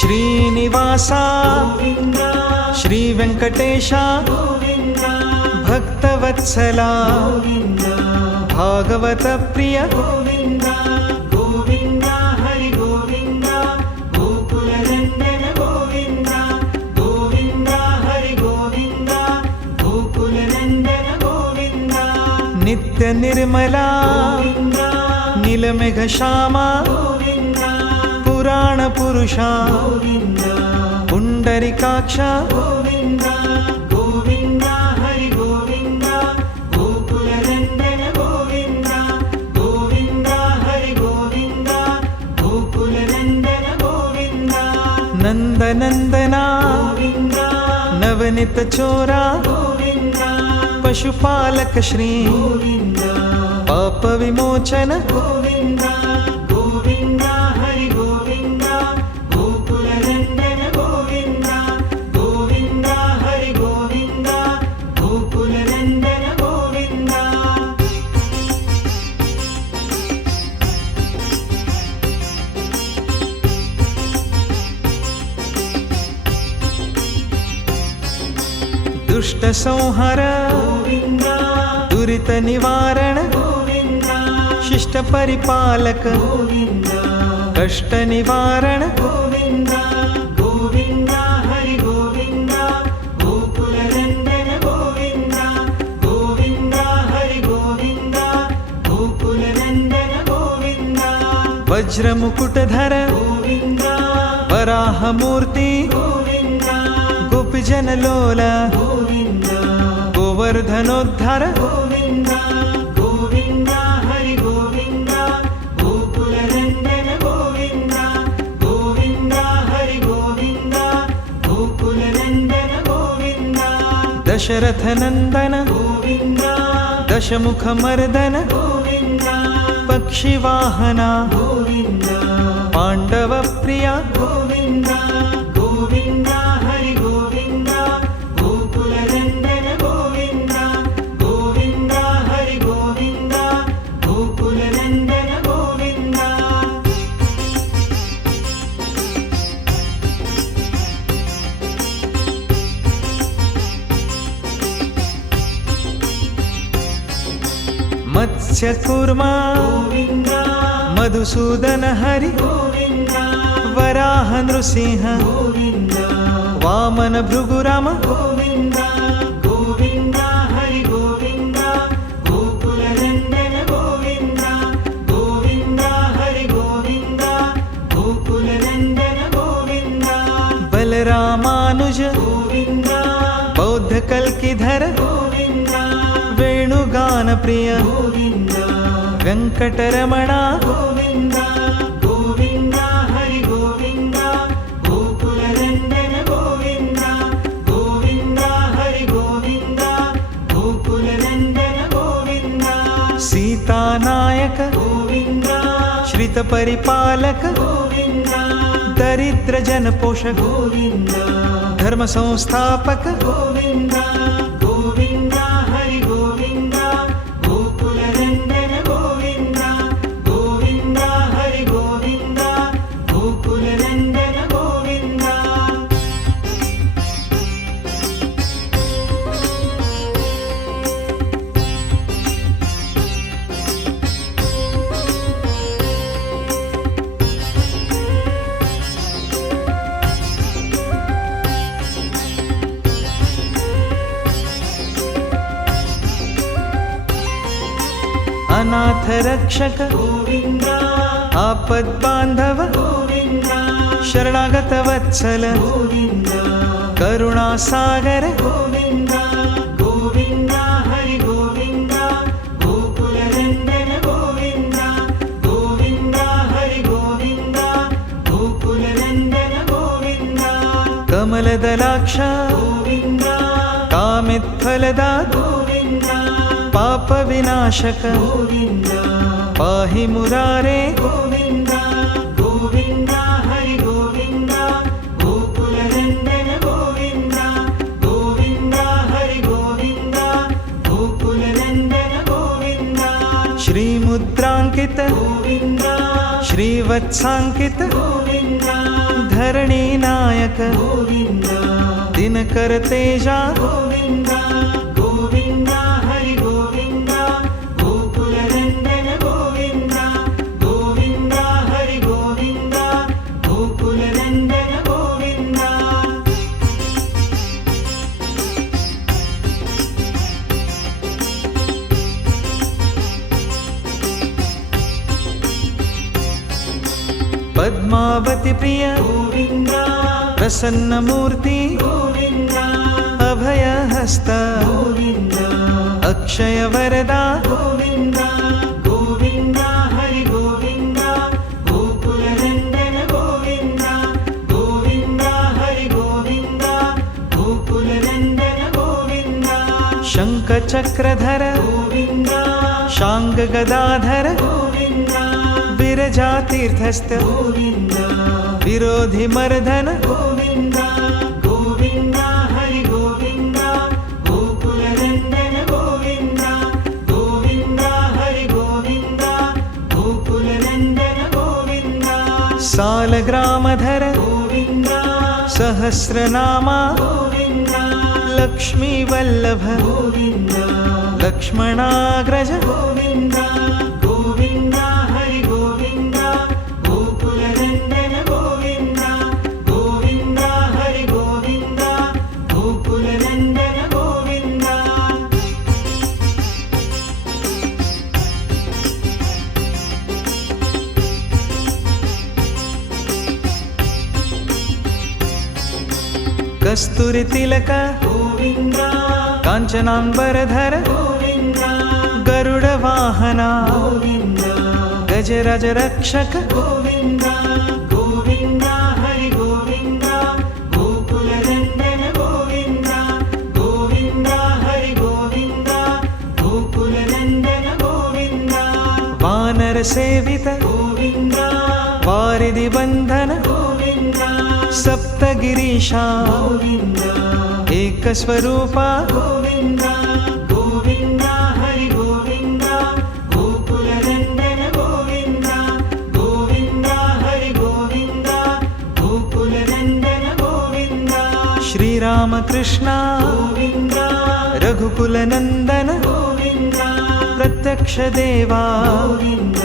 ಶ್ರೀನಿವಾಸ ಗೋವಿಂದ ಶ್ರೀ ವೆಂಕಟೇಶ ಗೋವಿಂದ ಭಕ್ತವತ್ಸಲ ಗೋವಿಂದ ಭಾಗವತ ಪ್ರಿಯ ಗೋವಿಂದ ಗೋವಿಂದ ಹರಿ ಗೋವಿಂದ ಗೋಕುಲ ನಂದನ ಗೋವಿಂದ ಗೋವಿಂದ ಹರಿ ಗೋವಿಂದ ಗೋಕುಲ ನಂದನ ಗೋವಿಂದ ನಿತ್ಯ ನಿರ್ಮಲ ಗೋವಿಂದ ನೀಲಮೇಘ ಶ್ಯಾಮ ಗೋವಿಂದ ಪುರಾಣ ಪುರುಷ ಗೋವಿಂದ ಪುಂಡರಿಕಾಕ್ಷ ಗೋವಿಂದ ಗೋವಿಂದ ಹರಿ ಗೋವಿಂದ ಗೋಕುಲ ನಂದನ ಗೋವಿಂದ ಗೋವಿಂದ ಹರಿ ಗೋವಿಂದ ಗೋಕುಲ ನಂದನ ಗೋವಿಂದ ನಂದನಂದನ ಗೋವಿಂದ ನವನಿತ ಚೋರ ಗೋವಿಂದ ಪಶುಪಾಲಕ ಶ್ರೀ ಗೋವಿಂದ ಪಾಪ ವಿಮೋಚನ ಗೋವಿಂದ ಗೋವಿಂದ ಹರಿ ಗೋವಿಂದ ಗೋಕುಲ ನಂದನ ಗೋವಿಂದ ಗೋವಿಂದ ಹರಿ ಗೋವಿಂದ ಗೋಕುಲ ನಂದನ ಗೋವಿಂದ ದುಷ್ಟ ಸಂಹಾರ ಗೋವಿಂದ ದುರಿತ ನಿವಾರಣ ಗೋವಿಂದ ಶಿಷ್ಟ ಪರಿಪಾಲಕ ಗೋವಿಂದ ಕಷ್ಟ ನಿವಾರಣ ಗೋವಿಂದ ಗೋವಿಂದ ಹರಿ ಗೋವಿಂದ ಗೋಕುಲ ನಂದನ ಗೋವಿಂದ ಗೋವಿಂದ ಹರಿ ಗೋವಿಂದ ಗೋಕುಲ ನಂದನ ಗೋವಿಂದ ವಜ್ರ ಮುಕುಟಧರ ಗೋವಿಂದ ವರಾಹ ಮೂರ್ತಿ ಗೋವಿಂದ ಗೋಪಿಜನ ಲೋಲ ಗೋವಿಂದ ಗೋವರ್ಧನೋದ್ಧಾರ ಗೋವಿಂದ ಗೋವಿಂದ ಹರಿ ಗೋವಿಂದ ಗೋಕುಲ ನಂದನ ಗೋವಿಂದ ಗೋವಿಂದ ಹರಿ ಗೋವಿಂದ ಗೋಕುಲ ನಂದನ ಗೋವಿಂದ ದಶರಥ ನಂದನ ಗೋವಿಂದ ದಶಮುಖ ಮರ್ದನ ಗೋವಿಂದ ಪಕ್ಷಿ ವಾಹನ ಗೋವಿಂದ ಪಾಂಡವ ಪ್ರಿಯ ಗೋವಿಂದ ಗೋವಿಂದ ಹರಿ ಗೋವಿಂದ ಗೋಕುಲ ನಂದನ ಗೋವಿಂದ ಗೋವಿಂದ ಹರಿ ಗೋವಿಂದ ಗೋಕುಲ ನಂದನ ಗೋವಿಂದ ಮತ್ಸ್ಯ ಕೂರ್ಮ ಗೋವಿಂದ ಮಧುಸೂದನ ಹರಿ ಗೋವಿಂದ ವರಾಹ ನೃಸಿಂಹ ಗೋವಿಂದ ವಾಮನ ಭೃಗುರಾಮ ಗೋವಿಂದ ಗೋವಿಂದ ಹರಿ ಗೋವಿಂದ ಗೋಕುಲ ನಂದನ ಗೋವಿಂದ ಗೋವಿಂದ ಹರಿ ಗೋವಿಂದ ಗೋಕುಲ ನಂದನ ಗೋವಿಂದ ಬಲರಾಮಾನುಜ ಗೋವಿಂದ ಬೌದ್ಧ ಕಲ್ಕಿಧರ ಗೋವಿಂದ ವೇಣುಗಾನ ಪ್ರಿಯ ಗೋವಿಂದ ವೆಂಕಟರಮಣ ಗೋವಿಂದ ಗೋವಿಂದ ಹರಿ ಗೋವಿಂದ ಗೋಕುಲ ನಂದನ ಗೋವಿಂದ ಗೋವಿಂದ ಹರಿ ಗೋವಿಂದ ಗೋಕುಲ ನಂದನ ಗೋವಿಂದ ಸೀತಾನಾಯಕ ಗೋವಿಂದ ಶ್ರಿತ ಪರಿಪಾಲಕ ಗೋವಿಂದ ದರಿದ್ರ ಜನ ಪೋಷಕ ಗೋವಿಂದ ಧರ್ಮ ಸಂಸ್ಥಾಪಕ ಗೋವಿಂದ ಗೋವಿಂದ ಹರಿ ಗೋವಿಂದ ಗೋಕುಲ ನಂದನ ಗೋವಿಂದ ಗೋವಿಂದ ಹರಿ ಗೋವಿಂದ ಗೋಕುಲ ನಂದನ ಗೋವಿಂದ ಅನಾಥ ರಕ್ಷಕ ಗೋವಿಂದ ಆಪದ್ ಬಾಂಧವ ಗೋವಿಂದ ಶರಣಾಗತ ವತ್ಸಲ ಗೋವಿಂದ ಕರುಣಾಸಾಗರ ಗೋವಿಂದ ಗೋವಿಂದ ಹರಿ ಗೋವಿಂದ ಗೋಕುಲ ನಂದನ ಗೋವಿಂದ ಗೋವಿಂದ ಹರಿ ಗೋವಿಂದ ಗೋಕುಲ ನಂದನ ಗೋವಿಂದ ಕಮಲದಲಾಕ್ಷ ಗೋವಿಂದ ಕಾಮಿತ್ಫಲದ ಗೋವಿಂದ ಪಾಪ ವಿನಾಶಕ ಗೋವಿಂದ ಪಾಹಿ ಮುರಾರೆ ಗೋವಿಂದ ಗೋವಿಂದ ಹರಿ ಗೋವಿಂದ ಗೋಕುಲ ನಂದನ ಗೋವಿಂದ ಗೋವಿಂದ ಹರಿ ಗೋವಿಂದ ಗೋಕುಲ ನಂದನ ಗೋವಿಂದ ಶ್ರೀ ಮುದ್ರಾಂಕಿತ ಗೋವಿಂದ श्रीवत्साङ्कित गोविन्द धरणी नायक गोविन्द दिनकर तेजा गोविन्द गोविन्द हरि गोविन्द गोकुलनन्दन गोविन्द गोविन्द हरि गोविन्द गोकुलनन्दन गोविन्द पद्मावती प्रिय गोविन्द प्रसन्नमूर्ति गोविन्द अभयहस्त गोविन्द अक्षय वरदा गोविन्द गोविन्द हरि गोविन्द गोकुलनन्दन गोविन्द गोविन्द हरि गोविन्द गोकुलनन्दन गोविन्द शङ्खचक्रधर गोविन्द शाङ्गगदाधर गोविन्द विरजातीर्थस्थ गोविन्द विरोधिमर्दन गोविन्द गोविन्द हरि गोविन्द गोकुलनन्दन गोविन्द गोविन्द हरि गोविन्द गोकुलनन्दन गोविन्द सालग्रामधर गोविन्द सहस्रनामा गोविन्द लक्ष्मीवल्लभ गोविन्द लक्ष्मणाग्रज गोविन्द गोविन्द हरि गोविन्द गोकुलनन्दन गोविन्द गोविन्द हरि गोविन्द गोकुलनन्दन गोविन्द कस्तूरितिलक गोविन्द काञ्चनाम्बरधर गोविन्द गरुडवाहना गोविन्द गजराजरक्षक गोविन्द गोविन्द हरि गोविन्द गोकुलनन्दन गोविन्द गोविन्द हरि गोविन्द गोकुलनन्दन गोविन्द वानरसेवित गोविन्द वारिधिबन्धन गोविन्द सप्तगिरीशा गोविन्द एकस्वरूपा गोविन्द गोविन्द हरि गोविन्द गोकुलनन्दन गोविन्द गोविन्द हरि गोविन्द गोकुलनन्दन गोविन्द श्रीरामकृष्ण गोविन्द रघुकुलनन्दन गोविन्द प्रत्यक्ष देवा गोविन्द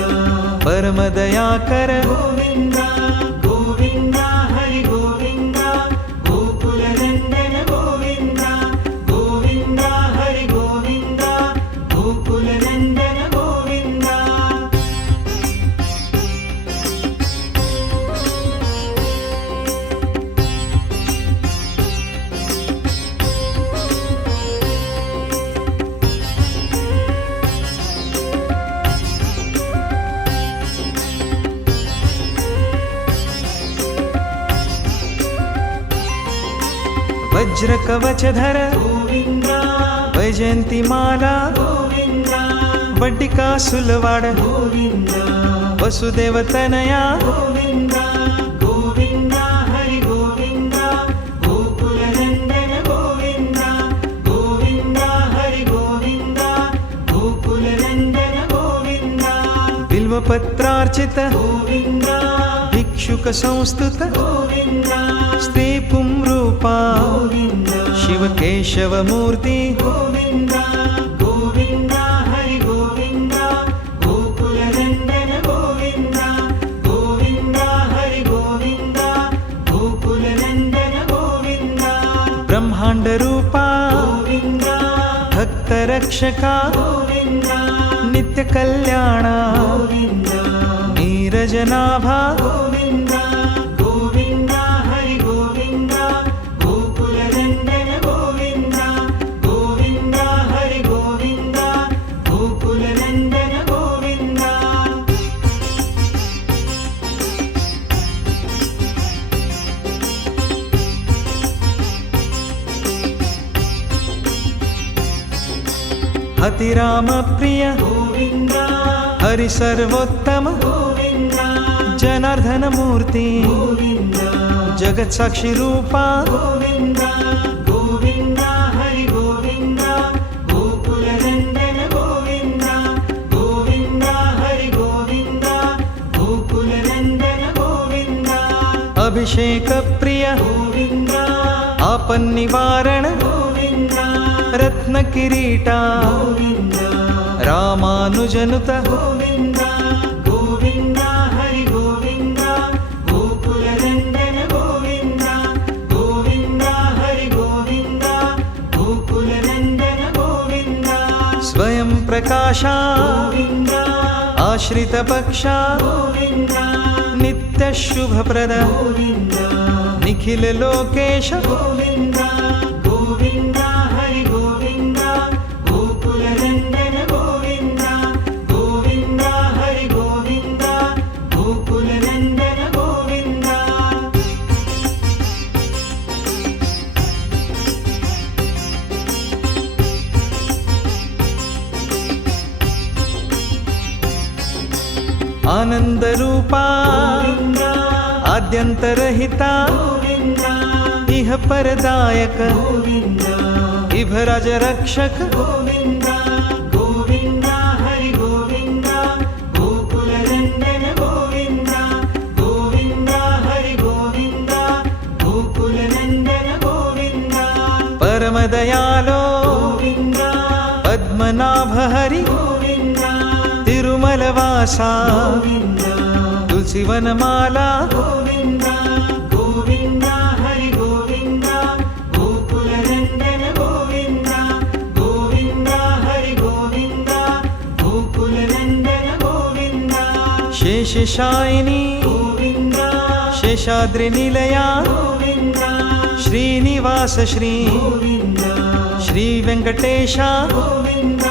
परमदयाकर गोविन्द गोविन्द हरि गोविन्द गोकुलनन्दन गोविन्द गोविन्द हरि गोविन्द गोकुलनन्दन गोविन्द वज्रकवचधर गोविन्द वैजयन्तिमाला गोविन्द वड्डिकासुलवाड गोविन्द वसुदेवतनया गोविन्द गोविन्द हरि गोविन्द गोकुलनन्दन गोविन्द गोविन्द हरि गोविन्द गोकुलनन्दन गोविन्द बिल्वपत्रार्चित गोविन्द भिक्षुकसंस्तुत गोविन्द स्त्रीपुंरूपा गोविन्द शिवकेशवमूर्ति गोविन्द गोविन्द हरि गोविन्द गोकुलनन्दन गोविन्द गोविन्द हरि गोविन्द गोकुलनन्दन गोविन्द ब्रह्माण्डरूपा गोविन्द भक्तरक्षका गोविन्द नित्यकल्याणा गोविन्द नीरजनाभा गोविन्द गोविन्द हरि गोविन्द गोकुलनन्दन गोविन्द गोविन्द हरि गोविन्द गोकुलनन्दन गोविन्द हतिरामप्रिय गोविन्द हरि सर्वोत्तम गोविन्द जनार्दनमूर्ति गोविन्द जगत्साक्षी रूपा गोविन्द गोविन्द हरि गोविन्द गोकुलनन्दन गोविन्द गोविन्द हरि गोविन्द गोकुल అభిషేక ప్రియ గోవింద ఆపన్నివారణ గోవింద రత్న కిరీట గోవింద రామానుజనుత గోవింద గోవింద హరి గోవింద గోకుల నందన గోవింద గోవింద హరి గోవింద గోకుల నందన గోవింద స్వయం ప్రకాశ గోవింద ఆశ్రిత పక్ష గోవింద నిత్య శుభప్రద గోవింద నిఖిల లోకేశ గోవింద గోవింద హరి గోవింద గోకుల నందన గోవింద గోవింద హరి గోవింద గోకుల నందన గోవింద ఆనంద రూపా గోవింద ఆద్యంతరహిత గోవింద ఇహ పరదాయక గోవింద ఇభరజ రక్షక గోవింద గోవింద హరి గోవింద గోకుల నందన గోవింద గోవింద హరి గోవింద గోకుల నందన గోవింద పరమదయాలో గోవింద పద్మనాభ హరి గోవింద తిరుమల వాస గోవింద తులసివనమాల గోవింద గోవింద హరి గోవింద గోకుల నందన గోవింద గోవింద హరి గోవింద గోకుల నందన గోవింద శేషశాయిని గోవింద శేషాద్రి నిలయ గోవింద శ్రీనివాస శ్రీ గోవింద శ్రీ వెంకటేశ గోవింద